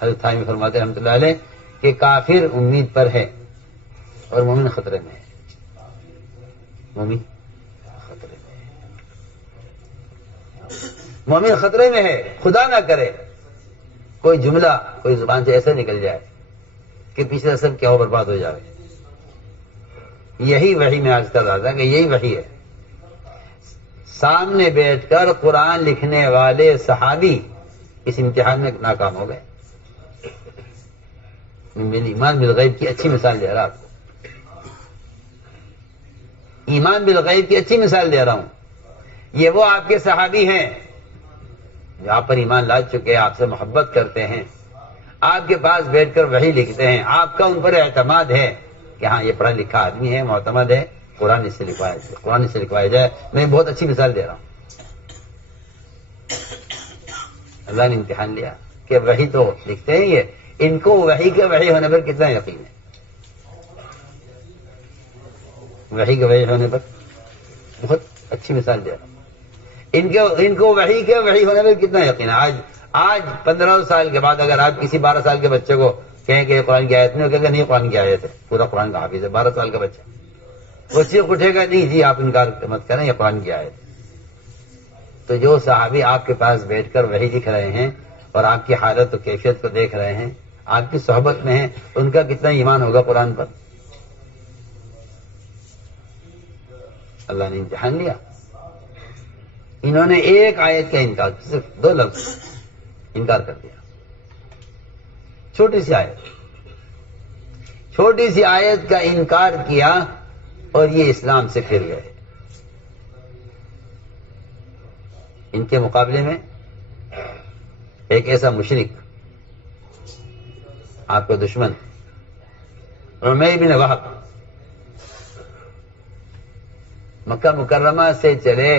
حضرت تھانوی فرماتے ہیں رحمۃ اللہ علیہ کہ کافر امید پر ہے اور مومن خطرے میں ہے. مومن خطرے میں ہے. مومن خطرے میں ہے. خدا نہ کرے کوئی جملہ کوئی زبان سے ایسا نکل جائے کہ پچھلا سب کیا ہو برباد ہو جائے. یہی وحی میں آج کل آتا کہ یہی وحی ہے. سامنے بیٹھ کر قرآن لکھنے والے صحابی اس امتحان میں ناکام ہو گئے. میں ایمان بالغیب کی اچھی مثال دے رہا آپ کو. ایمان بالغیب کی اچھی مثال دے رہا ہوں. یہ وہ آپ کے صحابی ہیں جو آپ پر ایمان لا چکے، آپ سے محبت کرتے ہیں، آپ کے پاس بیٹھ کر وحی لکھتے ہیں، آپ کا ان پر اعتماد ہے کہ ہاں یہ پڑھا لکھا آدمی ہے، معتمد ہے، قرآن اس سے لکھوایا جائے. میں بہت اچھی مثال دے رہا ہوں. اللہ نے امتحان لیا کہ وحی تو لکھتے ہیں یہ، ان کو وحی کے وحی ہونے پر کتنا یقین ہے. وحی کے وحی ہونے پر بہت اچھی مثال دے رہا ہوں. ان کو وحی کے وحی ہونے پر کتنا یقین ہے. آج 15 سال کے بعد اگر آپ کسی 12 سال کے بچے کو کہیں کہ یہ قرآن کی آیت نہیں، وہ کہے گا نہیں قرآن کی آیت ہے، پورا قرآن کا حافظ ہے. 12 سال کا بچہ وہ چیخ اٹھے گا نہیں جی آپ انکار مت کریں، یہ قرآن کی آیت ہے. تو جو صحابی آپ کے پاس بیٹھ کر وحی لکھ رہے ہیں اور آپ کی حالت و کیفیت کو دیکھ رہے ہیں، آپ کی صحبت میں ہیں، ان کا کتنا ایمان ہوگا قرآن پر. اللہ نے امتحان لیا. انہوں نے ایک آیت کا انکار، صرف 2 لفظ انکار کر دیا. چھوٹی سی آیت کا انکار کیا اور یہ اسلام سے پھر گئے. ان کے مقابلے میں ایک ایسا مشرک، آپ کا دشمن عمیر بن وہب، مکہ مکرمہ سے چلے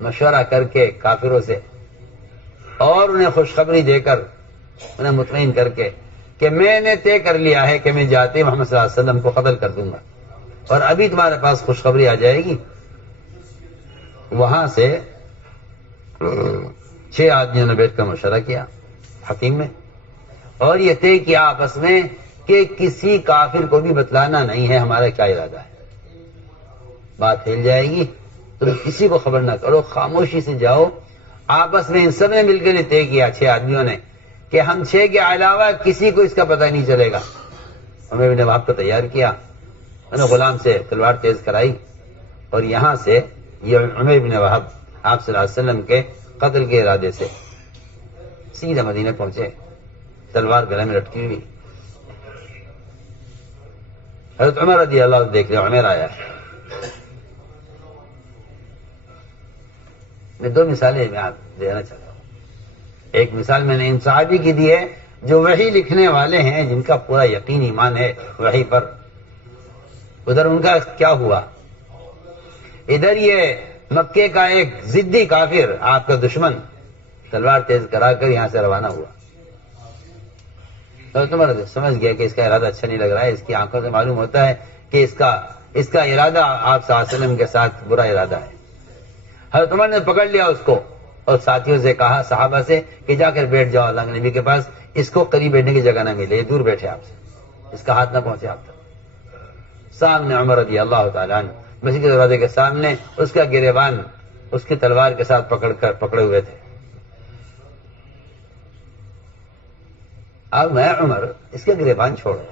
مشورہ کر کے کافروں سے اور انہیں خوشخبری دے کر انہیں مطمئن کر کے کہ میں نے طے کر لیا ہے کہ میں جاتے محمد صلی اللہ علیہ وسلم کو قتل کر دوں گا اور ابھی تمہارے پاس خوشخبری آ جائے گی. وہاں سے 6 آدمیوں نے بیٹھ کر مشورہ کیا حکیم میں اور یہ طے کیا آپس میں کہ کسی کافر کو بھی بتلانا نہیں ہے ہمارا کیا ارادہ ہے. بات پھیل جائے گی، تم کسی کو خبر نہ کرو، خاموشی سے جاؤ. آپس میں ان سب نے مل کر طے کیا 6 آدمیوں نے کہ ہم 6 کے علاوہ کسی کو اس کا پتہ نہیں چلے گا. عمر بن وہب کو تیار کیا، انہوں نے غلام سے تلوار تیز کرائی اور یہاں سے یہ عمر بن وہب آپ صلی اللہ علیہ وسلم کے قتل کے ارادے سے سیدھا مدینہ پہنچے، تلوار گلے میں لٹکی ہوئی. حضرت عمر رضی اللہ عنہ دیکھ لیا عمر آیا. میں 2 مثالیں میں آپ دینا چاہتا ہوں. ایک مثال میں نے ان صحابی کی دی ہے جو وحی لکھنے والے ہیں، جن کا پورا یقین ایمان ہے وحی پر. ادھر ان کا کیا ہوا. ادھر یہ مکے کا ایک ضدی کافر، آپ کا دشمن، تلوار تیز کرا کر یہاں سے روانہ ہوا. تو تمہارا سمجھ گیا کہ اس کا ارادہ اچھا نہیں لگ رہا ہے. اس کی آنکھوں سے معلوم ہوتا ہے کہ اس کا ارادہ آپ صلی اللہ علیہ وسلم کے ساتھ برا ارادہ ہے. حضرت عمر نے پکڑ لیا اس کو اور ساتھیوں سے کہا، صحابہ سے، کہ جا کر بیٹھ جاؤ اللہ کے نبی کے پاس. اس کو قریب بیٹھنے کی جگہ نہ ملے، یہ دور بیٹھے آپ سے، اس کا ہاتھ نہ پہنچے آپ تک. سامنے عمر رضی اللہ تعالیٰ عنہ مسجد کے دروازے کے سامنے اس کا گریبان اس کی تلوار کے ساتھ پکڑے ہوئے تھے. اب میں عمر اس کے گریبان چھوڑو.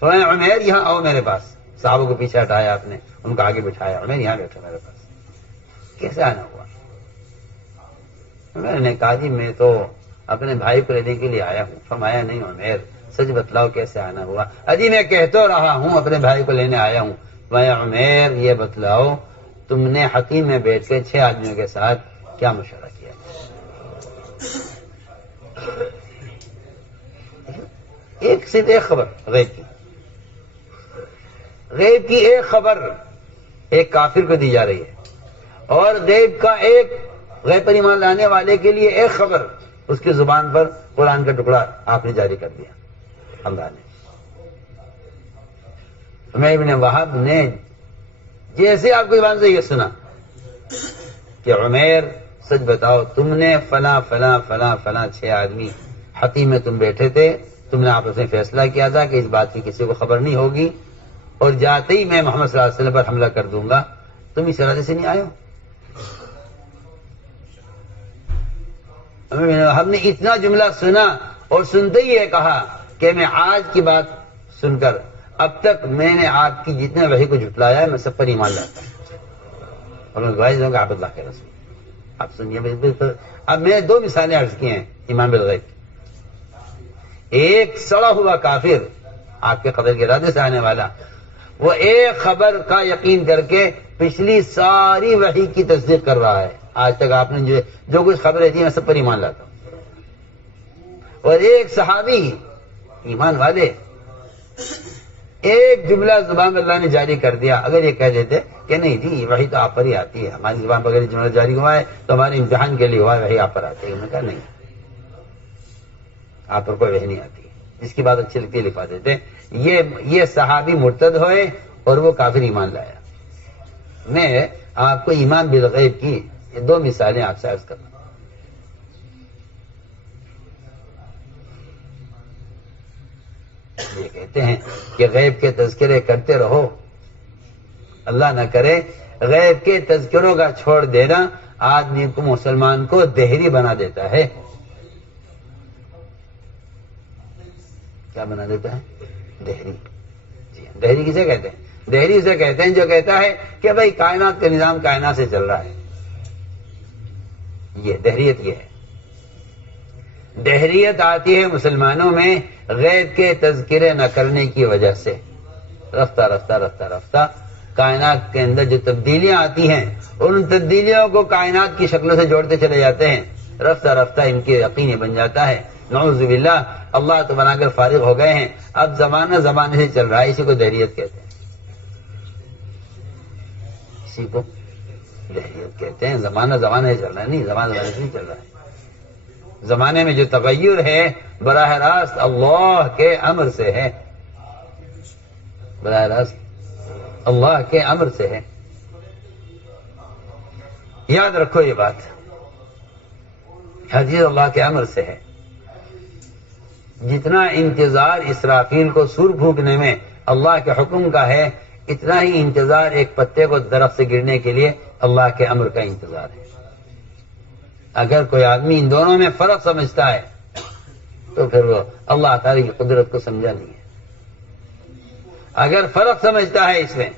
فرمایا عمر یہاں آؤ میرے پاس. صحابوں کو پیچھے ہٹایا آپ نے، ان کو آگے بٹھایا. عمر یہاں بیٹھو میرے پاس. کیسے آنا ہوا؟ میں نے کہا جی میں تو اپنے بھائی کو لینے کے لیے آیا ہوں. فرمایا نہیں عمر سچ بتلاؤ کیسے آنا ہوا. اجی میں کہہ تو رہا ہوں اپنے بھائی کو لینے آیا ہوں. فرمایا عمر یہ بتلاؤ تم نے حکیم میں بیٹھ کے 6 آدمیوں کے ساتھ کیا مشورہ کیا؟ صرف ایک خبر غیب کی ایک خبر ایک کافر کو دی جا رہی ہے اور غیب پر ایمان لانے والے کے لیے ایک خبر اس کی زبان پر قرآن کا ٹکڑا آپ نے جاری کر دیا. اللہ نے عمر بن وہب نے جیسے آپ کی زبان سے یہ سنا کہ عمیر سچ بتاؤ تم نے فلاں فلاں فلاں فلاں 6 آدمی حتیم میں تم بیٹھے تھے، تم نے آپس میں فیصلہ کیا تھا کہ اس بات کی کسی کو خبر نہیں ہوگی اور جاتے ہی میں محمد صلی اللہ علیہ وسلم پر حملہ کر دوں گا، تم اس ارادے سے نہیں آئے ہو؟ ہم نے اتنا جملہ سنا اور سنتے ہی یہ کہا کہ میں آج کی بات سن کر اب تک میں نے آپ کی جتنے وحی کو جھٹلایا ہے میں سب پر ایمان لاتا ہوں اور میں گواہی دوں گا آپ اللہ کے رسول۔ آپ سنیے بالکل۔ اب میں نے 2 مثالیں عرض کی ہیں ایمان بالغیب کی۔ ایک سڑا ہوا کافر آپ کے قدر کے ارادے سے آنے والا، وہ ایک خبر کا یقین کر کے پچھلی ساری وحی کی تصدیق کر رہا ہے، آج تک آپ نے جو کچھ خبریں تھیں میں سب پر ایمان لاتا ہوں۔ اور ایک صحابی ایمان والے ایک جملہ زبان میں اللہ نے جاری کر دیا، اگر یہ کہہ دیتے کہ نہیں جی یہ وحی تو آپ پر ہی آتی ہے، ہماری زبان پر اگر یہ جملہ جاری ہوا ہے تو ہمارے امتحان کے لیے ہوا ہے، وحی آپ پر آتی ہے، میں نے کہا نہیں آپ پر کوئی وحی نہیں آتی، جس کی بات اچھی لگتی ہے لکھوا دیتے۔ یہ صحابی مرتد ہوئے اور وہ کافر ایمان لایا۔ میں آپ کو ایمان بالغیب کی یہ 2 مثالیں آپ سے عرض کرتا ہوں۔ یہ کہتے ہیں کہ غیب کے تذکرے کرتے رہو، اللہ نہ کرے غیب کے تذکروں کا چھوڑ دینا آدمی کو مسلمان کو دہری بنا دیتا ہے۔ کیا بنا دیتا ہے؟ دہری۔ جی دہری کسے کہتے ہیں؟ دہری اسے کہتے ہیں جو کہتا ہے کہ بھائی کائنات کا نظام کائنات سے چل رہا ہے، یہ دہریت یہ ہے۔ دہریت آتی ہے مسلمانوں میں غیب کے تذکرے نہ کرنے کی وجہ سے۔ رفتہ رفتہ رفتہ رفتہ کائنات کے اندر جو تبدیلیاں آتی ہیں ان تبدیلیوں کو کائنات کی شکلوں سے جوڑتے چلے جاتے ہیں، رفتہ رفتہ ان کے یقین بن جاتا ہے۔ نعوذ باللہ اللہ تو بنا کر فارغ ہو گئے ہیں، اب زمانہ زمانے سے چل رہا ہے، اسی کو دہریت کہتے ہیں، اسی کو دہریت کہتے ہیں۔ زمانہ زمانے سے چل رہا ہے، نہیں زمانہ زمانے سے نہیں چل رہا ہے۔ زمانے میں جو تغیر ہے براہ راست اللہ کے امر سے ہے، براہ راست اللہ کے امر سے ہے، یاد رکھو یہ بات، حدیث اللہ کے امر سے ہے۔ جتنا انتظار اسرافیل کو سور پھونکنے میں اللہ کے حکم کا ہے، اتنا ہی انتظار ایک پتے کو درخت سے گرنے کے لیے اللہ کے امر کا انتظار ہے۔ اگر کوئی آدمی ان دونوں میں فرق سمجھتا ہے تو پھر وہ اللہ تعالی کی قدرت کو سمجھا نہیں ہے۔ اگر فرق سمجھتا ہے اس میں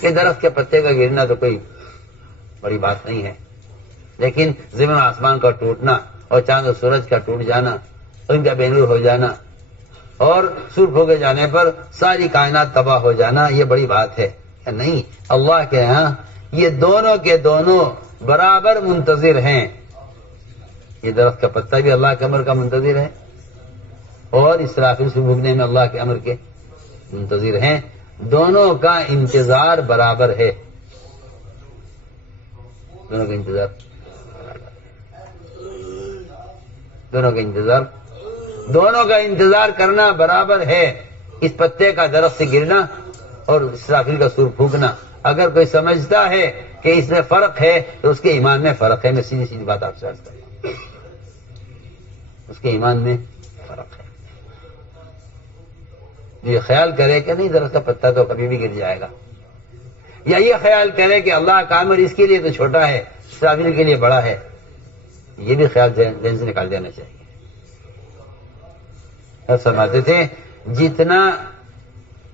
کہ درخت کے پتے کا گرنا تو کوئی بڑی بات نہیں ہے، لیکن زمین و آسمان کا ٹوٹنا اور چاند و سورج کا ٹوٹ جانا، ان کا بے نور ہو جانا اور سور پھونکے جانے پر ساری کائنات تباہ ہو جانا، یہ بڑی بات ہے نہیں؟ اللہ کے ہاں یہ دونوں کے دونوں برابر منتظر ہیں۔ یہ درخت کا پتا بھی اللہ کے امر کا منتظر ہے اور اسرافیل سے بھوکنے میں اللہ کے امر کے منتظر ہیں، دونوں کا انتظار برابر ہے، دونوں کا انتظار دونوں کا انتظار کرنا برابر ہے، اس پتے کا درخت سے گرنا اور اسرافیل کا سور پھونکنا۔ اگر کوئی سمجھتا ہے کہ اس میں فرق ہے تو اس کے ایمان میں فرق ہے، میں سیدھی سیدھی بات آپ سے عرض کرتا ہوں، اس کے ایمان میں فرق ہے۔ یہ خیال کرے کہ نہیں درخت کا پتا تو کبھی بھی گر جائے گا، یا یہ خیال کرے کہ اللہ کا امر اس کے لیے تو چھوٹا ہے اسرافیل کے لیے بڑا ہے، یہ بھی خیال ذہن سے نکال دینا چاہیے۔ فرماتے تھے جتنا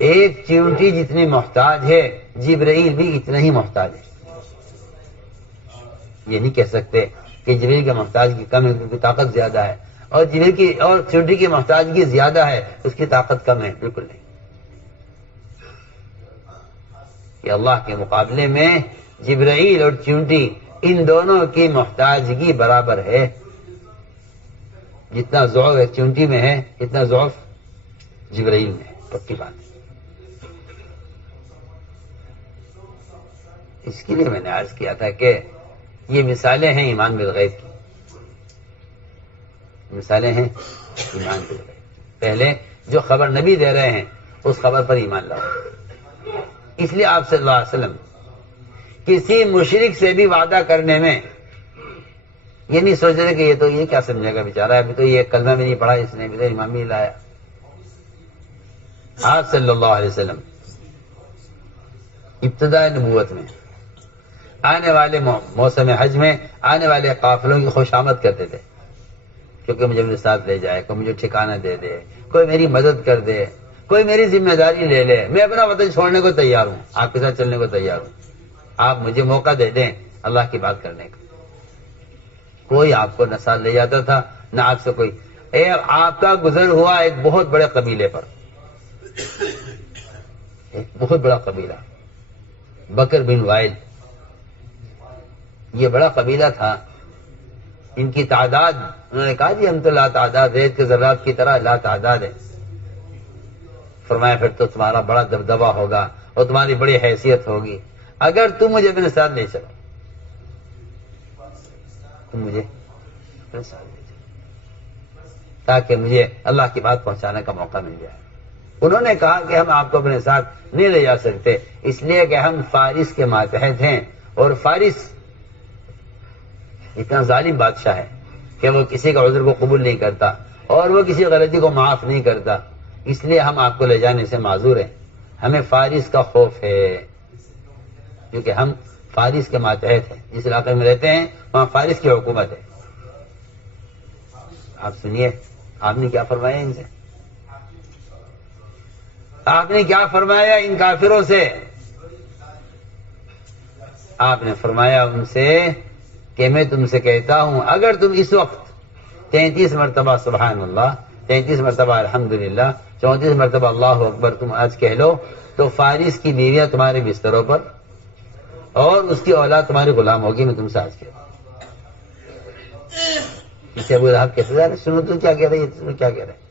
ایک چیونٹی جتنی محتاج ہے جبرائیل بھی اتنا ہی محتاج ہے۔ یہ نہیں کہہ سکتے کہ جبرائیل کا محتاج کی کم ہے، اس کی طاقت زیادہ ہے، اور جبرائیل کی اور چیونٹی کی محتاجگی زیادہ ہے، اس کی طاقت کم ہے، بالکل نہیں۔ کہ اللہ کے مقابلے میں جبرائیل اور چیونٹی ان دونوں کی محتاجگی برابر ہے۔ جتنا ضعف ایک چیونٹی میں ہے اتنا ضعف جبرائیل میں ہے، پکی بات ہے۔ اس کے لیے میں نے عرض کیا تھا کہ یہ مثالیں ہیں ایمان بالغیب کی، مثالیں ہیں ایمان بالغیب۔ پہلے جو خبر نبی دے رہے ہیں اس خبر پر ایمان لاؤ۔ اس لیے آپ صلی اللہ علیہ وسلم کسی مشرک سے بھی وعدہ کرنے میں یہ نہیں سوچ رہے کہ یہ کیا سمجھے گا بیچارہ، ابھی تو یہ کلمہ بھی نہیں پڑھا اس نے، ابھی تو امام بھی لایا۔ آپ صلی اللہ علیہ وسلم ابتداء نبوت میں آنے والے موسم حج میں آنے والے قافلوں کی خوش آمد کرتے تھے، کیونکہ مجھے میرے ساتھ لے جائے، کوئی مجھے ٹھکانہ دے دے، کوئی میری مدد کر دے، کوئی میری ذمہ داری لے لے، میں اپنا وطن چھوڑنے کو تیار ہوں، آپ کے ساتھ چلنے کو تیار ہوں، آپ مجھے موقع دے دیں اللہ کی بات کرنے کا۔ کوئی آپ کو نہ ساتھ لے جاتا تھا نہ آپ سے کوئی۔ آپ کا گزر ہوا ایک بہت بڑے قبیلے پر، ایک بہت بڑا قبیلہ بکر بن وائل، یہ بڑا قبیلہ تھا، ان کی تعداد، انہوں نے کہا جی ہم تو لا تعداد، ریت کے ذرات کی طرح لا تعداد ہے۔ فرمایا پھر تو تمہارا بڑا دبدبہ ہوگا اور تمہاری بڑی حیثیت ہوگی اگر تم مجھے اپنے ساتھ لے چلو، تم مجھے اپنے ساتھ لے چلو تاکہ مجھے اللہ کی بات پہنچانے کا موقع مل جائے۔ انہوں نے کہا کہ ہم آپ کو اپنے ساتھ نہیں لے جا سکتے، اس لیے کہ ہم فارس کے ماتحت ہیں، اور فارس اتنا ظالم بادشاہ ہے کہ وہ کسی کا عذر کو قبول نہیں کرتا اور وہ کسی غلطی کو معاف نہیں کرتا، اس لیے ہم آپ کو لے جانے سے معذور ہیں، ہمیں فارس کا خوف ہے، کیونکہ ہم فارس کے ماتحت ہیں، جس علاقے میں رہتے ہیں وہاں فارس کی حکومت ہے۔ آپ سنیے آپ نے کیا فرمایا ان سے، آپ نے کیا فرمایا ان کافروں سے؟ آپ نے فرمایا ان سے کہ میں تم سے کہتا ہوں اگر تم اس وقت 33 مرتبہ سبحان اللہ، 33 مرتبہ الحمدللہ، 34 مرتبہ اللہ اکبر تم آج کہہ لو تو فارس کی بیویاں تمہارے بستروں پر اور اس کی اولاد تمہاری غلام ہوگی، میں تم سے آج کہہ رہا ہوں۔ اسے ابو لہب کہتے تھے سنو تو کیا کہہ رہے ہیں، سنو کیا کہہ رہے ہیں،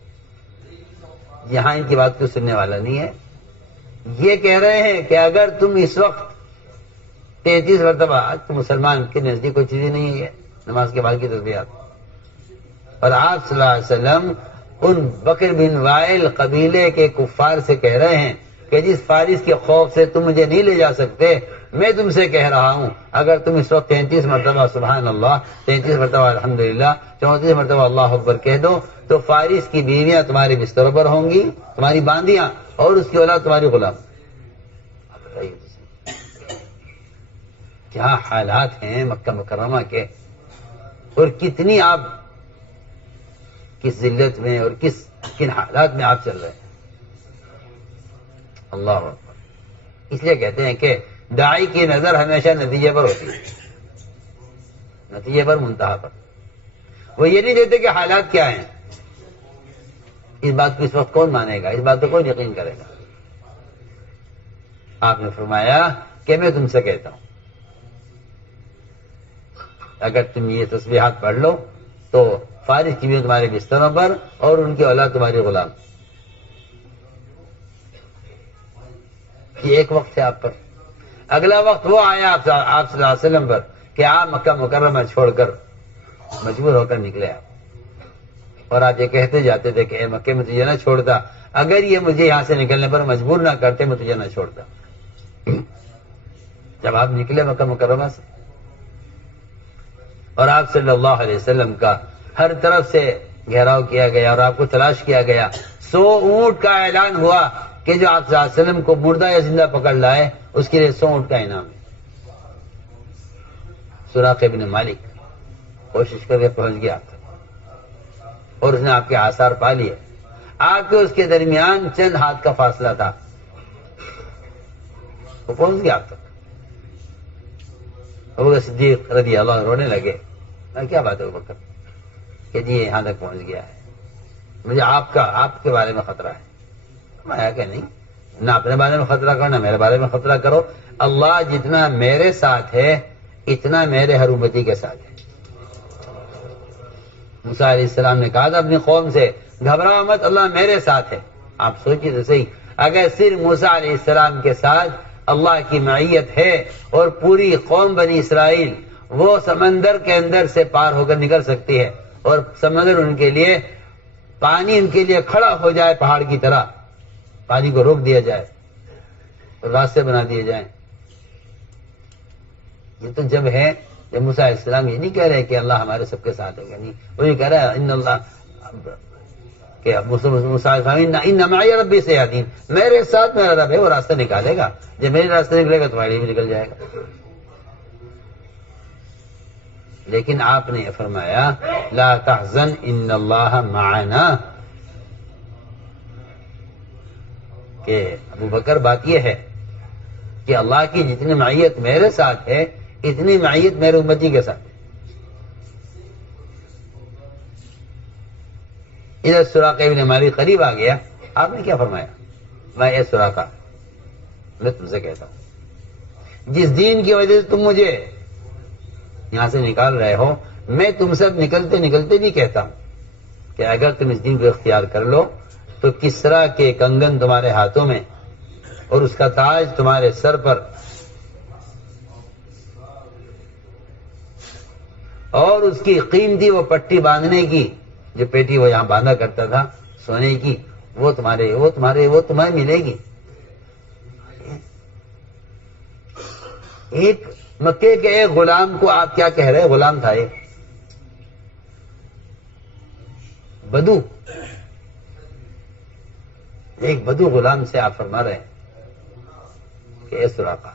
یہاں ان کی بات کو سننے والا نہیں ہے۔ یہ کہہ رہے ہیں کہ اگر تم اس وقت 33 مرتبہ، آج تو مسلمان کے نزدیک کوئی چیز نہیں ہے نماز کے بعد کی تسبیحات، اور آپ صلی اللہ علیہ وسلم ان بکر بن وائل قبیلے کے کفار سے کہہ رہے ہیں کہ جس فارس کے خوف سے تم مجھے نہیں لے جا سکتے، میں تم سے کہہ رہا ہوں اگر تم اس وقت 33 مرتبہ سبحان اللہ، 33 مرتبہ الحمدللہ، 34 مرتبہ اللہ اکبر کہہ دو تو فارس کی بیویاں تمہارے بستروں پر ہوں گی، تمہاری باندیاں، اور اس کی اولاد تمہاری غلام۔ کیا حالات ہیں مکہ مکرمہ کے، اور کتنی آپ کس ذلت میں اور کن حالات میں آپ چل رہے ہیں۔ اللہ اکبر۔ اس لیے کہتے ہیں کہ داعی کی نظر ہمیشہ نتیجے پر ہوتی ہے، نتیجے پر، منتہا پر۔ وہ یہ نہیں دیتے کہ حالات کیا ہیں، اس بات کو اس وقت کون مانے گا، اس بات کو کون یقین کرے گا۔ آپ نے فرمایا کہ میں تم سے کہتا ہوں اگر تم یہ تسبیحات پڑھ لو تو فارس کی بھی تمہارے بستروں پر اور ان کی اولاد تمہاری غلام۔ یہ ایک وقت ہے آپ پر۔ اگلا وقت وہ آیا آپ صلی اللہ علیہ وسلم پر کہ آپ مکہ مکرمہ چھوڑ کر مجبور ہو کر نکلے آپ، اور آپ یہ کہتے جاتے تھے کہ اے مکے میں تجھے نہ چھوڑتا، اگر یہ مجھے یہاں سے نکلنے پر مجبور نہ کرتے میں تجھے نہ چھوڑتا۔ جب آپ نکلے مکہ مکرمہ سے اور آپ صلی اللہ علیہ وسلم کا ہر طرف سے گھیراؤ کیا گیا اور آپ کو تلاش کیا گیا، 100 اونٹ کا اعلان ہوا کہ جو آپ صلی اللہ علیہ وسلم کو مردہ یا زندہ پکڑ لائے اس کے لیے 100 اونٹ کا انعام ہے۔ سراقہ بن مالک کوشش کر کے پہنچ گیا آپ تک اور اس نے آپ کے آثار پا لیے، آپ کے اس کے درمیان چند ہاتھ کا فاصلہ تھا، وہ پہنچ گیا آپ تک۔ ابوبکر صدیق رضی اللہ عنہ رونے لگے، کیا بات ہے ابوبکر کہ جی یہاں تک پہنچ گیا ہے، مجھے آپ کے بارے میں خطرہ ہے۔ میں کہ نہیں، نہ اپنے بارے میں خطرہ کرو نہ میرے بارے میں خطرہ کرو، اللہ جتنا میرے ساتھ ہے اتنا میرے ہر امتی کے ساتھ ہے۔ موسیٰ علیہ السلام نے کہا تھا اپنی قوم سے گھبراؤ مت، اللہ میرے ساتھ ہے۔ آپ سوچیے تو صحیح، اگر صرف موسیٰ علیہ السلام کے ساتھ اللہ کی معیت ہے اور پوری قوم بنی اسرائیل وہ سمندر کے اندر سے پار ہو کر نکل سکتی ہے اور سمندر ان کے لیے، پانی ان کے لیے کھڑا ہو جائے پہاڑ کی طرح، پانی کو روک دیا جائے اور راستے بنا دیے جائیں، یہ تو جب یہ موسیٰ علیہ السلام یہ نہیں کہہ رہے کہ اللہ ہمارے سب کے ساتھ ہے، نہیں، وہ یہ کہہ رہا ہے ان اللہ کہ موسیٰ علیہ السلام ان معی ربی سیہدین، میرے ساتھ میرا رب ہے، وہ راستہ نکالے گا، جب میرے راستہ نکلے گا تمہارے لیے بھی نکل جائے گا۔ لیکن آپ نے فرمایا لا تحزن ان اللہ معنا، کہ ابو بکر بات یہ ہے کہ اللہ کی جتنی معیت میرے ساتھ ہے اتنی معیت میرے امتی کے ساتھ ہے۔ ادھر سراقہ ابن مالک قریب آ گیا، آپ نے کیا فرمایا؟ میں اے سراقہ، میں تم سے کہتا ہوں جس دین کی وجہ سے تم مجھے یہاں سے نکال رہے ہو، میں تم سے نکلتے نکلتے نہیں کہتا ہوں کہ اگر تم اس دین کو اختیار کر لو تو کسرا کے کنگن تمہارے ہاتھوں میں اور اس کا تاج تمہارے سر پر، اور اس کی قیمتی وہ پٹی باندھنے کی جو پیٹی وہ یہاں باندھا کرتا تھا سونے کی، وہ تمہیں ملے گی۔ ایک مکے کے ایک غلام کو آپ کیا کہہ رہے؟ غلام تھا ایک بدو، ایک بدو غلام سے آپ فرما رہے ہیں کہ اے سراقہ،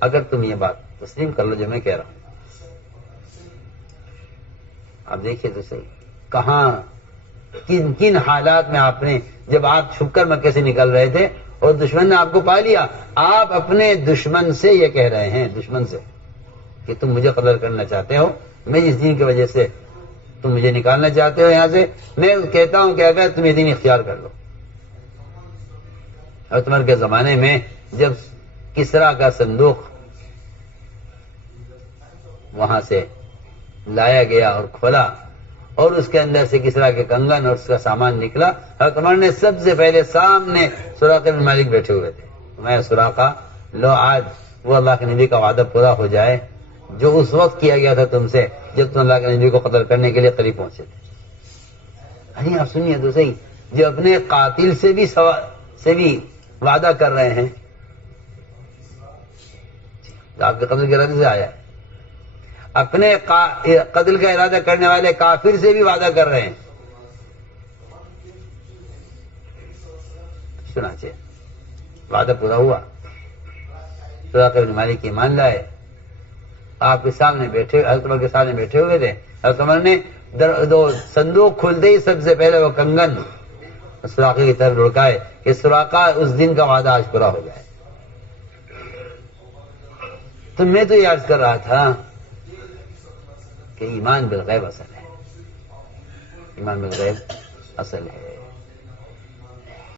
اگر تم یہ بات تسلیم کر لو جو میں کہہ رہا ہوں، آپ دیکھیے تو صحیح کہاں کن کن حالات میں آپ نے، جب آپ چھپ کر مکے سے نکل رہے تھے اور دشمن نے آپ کو پا لیا، آپ اپنے دشمن سے یہ کہہ رہے ہیں، دشمن سے، کہ تم مجھے قتل کرنا چاہتے ہو، میں جس دین کی وجہ سے تم مجھے نکالنا چاہتے ہو یہاں سے، میں کہتا ہوں کہ اگر تم یہ دین اختیار کر لو۔ عثمان کے زمانے میں جب کسرا کا صندوق وہاں سے لایا گیا اور کھولا اور اس کے اندر سے کسرا کے کنگن اور اس کا سامان نکلا، حضرت عمر نے سب سے پہلے سامنے سراقہ بن مالک بیٹھے ہوئے تھے، میں سراقہ لو آج وہ اللہ کے نبی کا وعدہ پورا ہو جائے جو اس وقت کیا گیا تھا تم سے جب تم اللہ کے نبی کو قتل کرنے کے لیے قریب پہنچے تھے۔ نہیں آپ سنیے تو صحیح، جو اپنے قاتل سے بھی وعدہ کر رہے ہیں، آپ کے قتل کے ارادے سے آیا ہے، اپنے قتل کا ارادہ کرنے والے کافر سے بھی وعدہ کر رہے ہیں، چنانچہ وعدہ پورا ہوا، سراقہ بن مالک ایمان لائے، آپ کے سامنے بیٹھے، حضرت عمر کے سامنے بیٹھے ہوئے تھے، حضرت عمر نے صندوق کھلتے ہی سب سے پہلے وہ کنگن سراقہ کی طرف لڑکائے کہ سراقہ اس دن کا وعدہ آج پورا ہو جائے۔ تو میں تو یہ عرض کر رہا تھا کہ ایمان بالغیب اصل ہے، ایمان بالغیب اصل ہے۔